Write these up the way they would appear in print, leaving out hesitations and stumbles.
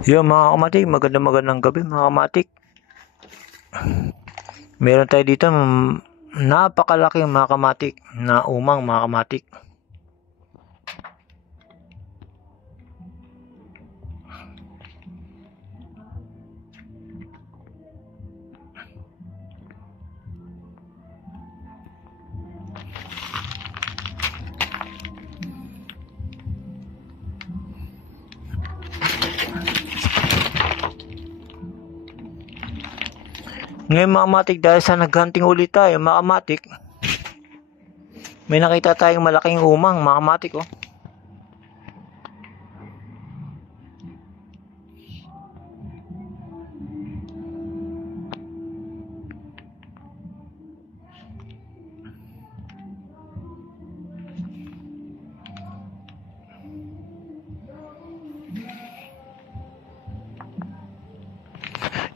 Yo mga kamatik, magandang gabi mga kamatik. Meron tayo dito napakalaki mga kamatik na umang mga kamatik. Ngayon mga kamatik, dahil sa naghunting ulit tayo mga kamatik, may nakita tayong malaking umang mga kamatik oh.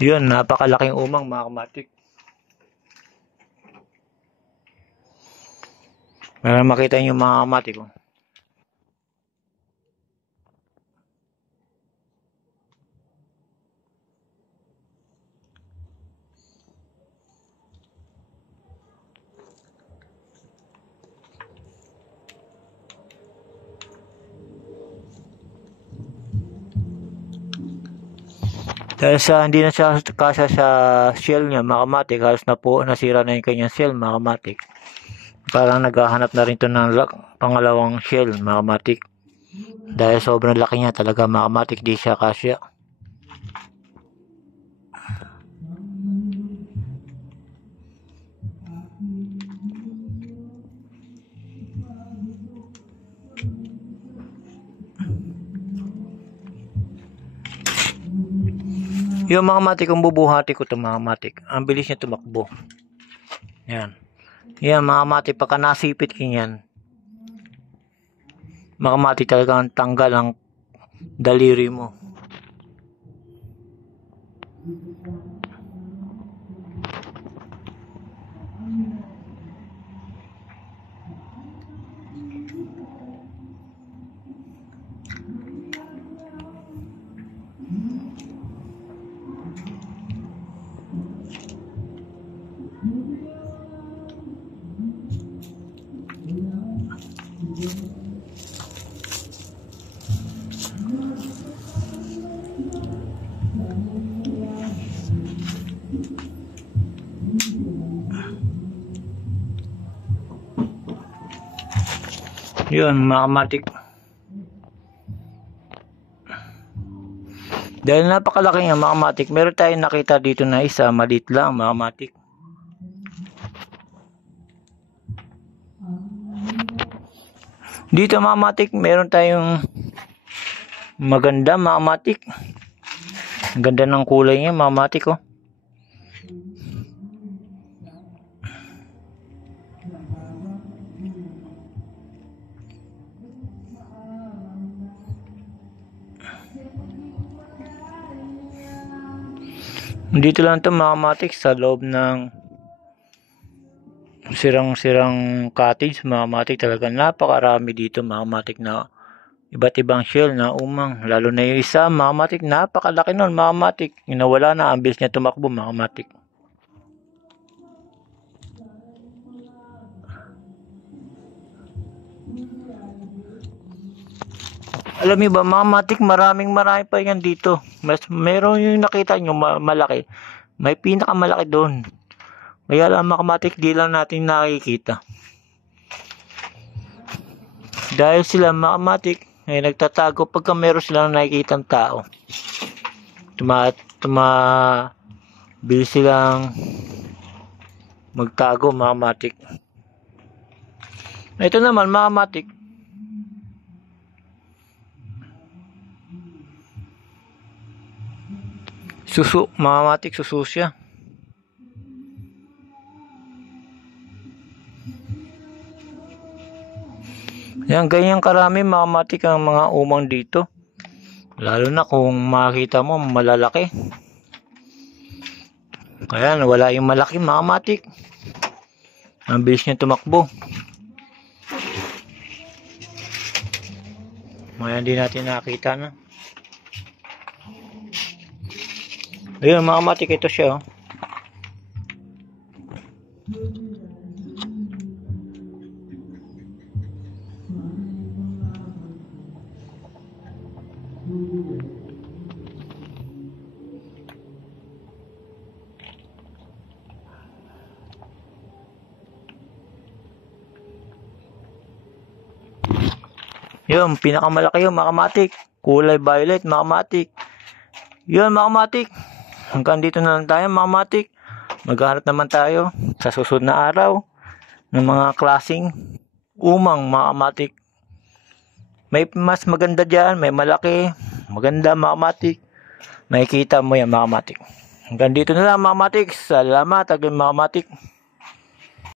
Yun, napakalaking umang mga kamatik. Para makita nyo mga kamatik oh. Dahil sa hindi na siya kasya sa shell niya mga kamatik, halos na po nasira na yung kanyang shell mga kamatik. Parang naghahanap na rin to ng pangalawang shell mga kamatik. Dahil sobrang laki niya talaga mga kamatik, di siya kasya. Yung mga kamatik, kung bubuhati ko ito mga kamatik, ang bilis niya tumakbo. Yan. Yan mga kamatik, pagka nasipit kinyan, mga kamatik talagang tanggal ang daliri mo. Yun mga kamatik. Dahil napakalaki nga mga kamatik, meron tayong nakita dito na isa, maliit lang mga kamatik. Dito mga kamatik, meron tayong maganda mga kamatik. Ang ganda ng kulay niya mga kamatik oh. Dito lang ito mga kamatik, sa loob ng sirang cottage mga kamatik. Talagang napakarami dito mga kamatik na iba't ibang shell na umang. Lalo na yung isa mga kamatik, napakalaki nun mga kamatik. Nawala na, ang bilis niya tumakbo mga kamatik. Alam niyo ba mga kamatik, marami pa yan dito. Meron yung nakita nyo malaki, may pinakamalaki doon. Kaya lang mga kamatik, di lang natin nakikita. Dahil sila mga kamatik ay nagtatago pagka meron silang nakikitang tao. Bilis silang magtago mga kamatik. Ito naman mga kamatik, susu mga kamatik, susu siya. Yan, ganyan karami mga kamatik ang mga umang dito. Lalo na kung makita mo malalaki. Kaya wala yung malaki mga kamatik. Ang bilis niya tumakbo. Ngayon di natin nakita na. Ayun mga kamatik, ito siya. Oh. Yun, pinakamalaki yun mga kamatik. Kulay violet mga kamatik. Yun mga kamatik. Hanggang dito na lang tayo mga kamatik. Maghanap naman tayo sa susunod na araw ng mga klaseng umang mga kamatik. May mas maganda dyan, may malaki, maganda mga kamatik. Makikita mo yan mga kamatik. Hanggang dito na lang mga kamatik. Salamat agad mga kamatik.